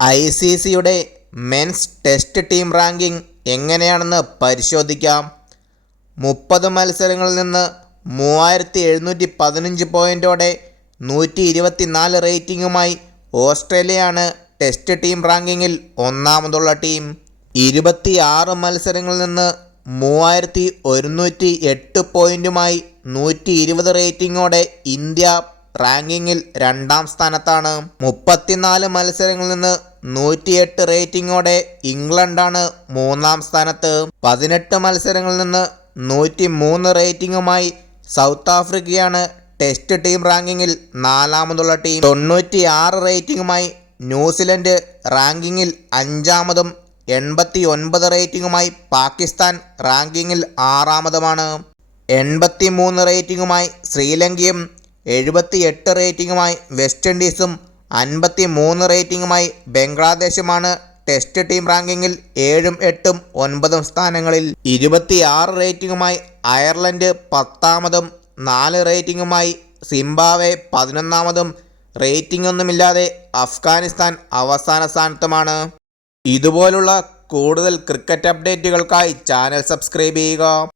I C സിയുടെ men's test team ranking എങ്ങനെയാണെന്ന് പരിശോധിക്കാം. മുപ്പത് മത്സരങ്ങളിൽ നിന്ന് മൂവായിരത്തി എഴുന്നൂറ്റി പതിനഞ്ച് പോയിന്റോടെ നൂറ്റി ഇരുപത്തിനാല് റേറ്റിംഗുമായി ഓസ്ട്രേലിയയാണ് ടെസ്റ്റ് ടീം റാങ്കിങ്ങിൽ ഒന്നാമതുള്ള ടീം. ഇരുപത്തിയാറ് മത്സരങ്ങളിൽ നിന്ന് മൂവായിരത്തി ഒരുന്നൂറ്റി എട്ട് പോയിന്റുമായി നൂറ്റി ഇരുപത് റേറ്റിംഗോടെ ഇന്ത്യ റാങ്കിങ്ങിൽ രണ്ടാം സ്ഥാനത്താണ്. മുപ്പത്തിനാല് മത്സരങ്ങളിൽ നിന്ന് നൂറ്റിയെട്ട് റേറ്റിംഗോടെ ഇംഗ്ലണ്ടാണ് മൂന്നാം സ്ഥാനത്ത്. പതിനെട്ട് മത്സരങ്ങളിൽ നിന്ന് നൂറ്റി മൂന്ന് റേറ്റിംഗുമായി സൗത്ത് ആഫ്രിക്കയാണ് ടെസ്റ്റ് ടീം റാങ്കിങ്ങിൽ നാലാമതുള്ള ടീം. തൊണ്ണൂറ്റി ആറ് റേറ്റിംഗുമായി ന്യൂസിലൻഡ് റാങ്കിങ്ങിൽ അഞ്ചാമതും എൺപത്തി ഒൻപത് റേറ്റിംഗുമായി പാകിസ്ഥാൻ റാങ്കിങ്ങിൽ ആറാമതുമാണ്. എൺപത്തി മൂന്ന് റേറ്റിംഗുമായി ശ്രീലങ്കയും എഴുപത്തി എട്ട് റേറ്റിംഗുമായി വെസ്റ്റ് ഇൻഡീസും അൻപത്തി മൂന്ന് റേറ്റിംഗുമായി ബംഗ്ലാദേശുമാണ് ടെസ്റ്റ് ടീം റാങ്കിങ്ങിൽ ഏഴും എട്ടും ഒൻപതും സ്ഥാനങ്ങളിൽ. ഇരുപത്തിയാറ് റേറ്റിംഗുമായി അയർലൻഡ് പത്താമതും നാല് റേറ്റിംഗുമായി സിംബാവെ പതിനൊന്നാമതും. റേറ്റിംഗ് ഒന്നുമില്ലാതെ അഫ്ഗാനിസ്ഥാൻ അവസാന സ്ഥാനത്തുമാണ്. ഇതുപോലുള്ള കൂടുതൽ ക്രിക്കറ്റ് അപ്ഡേറ്റുകൾക്കായി ചാനൽ സബ്സ്ക്രൈബ് ചെയ്യുക.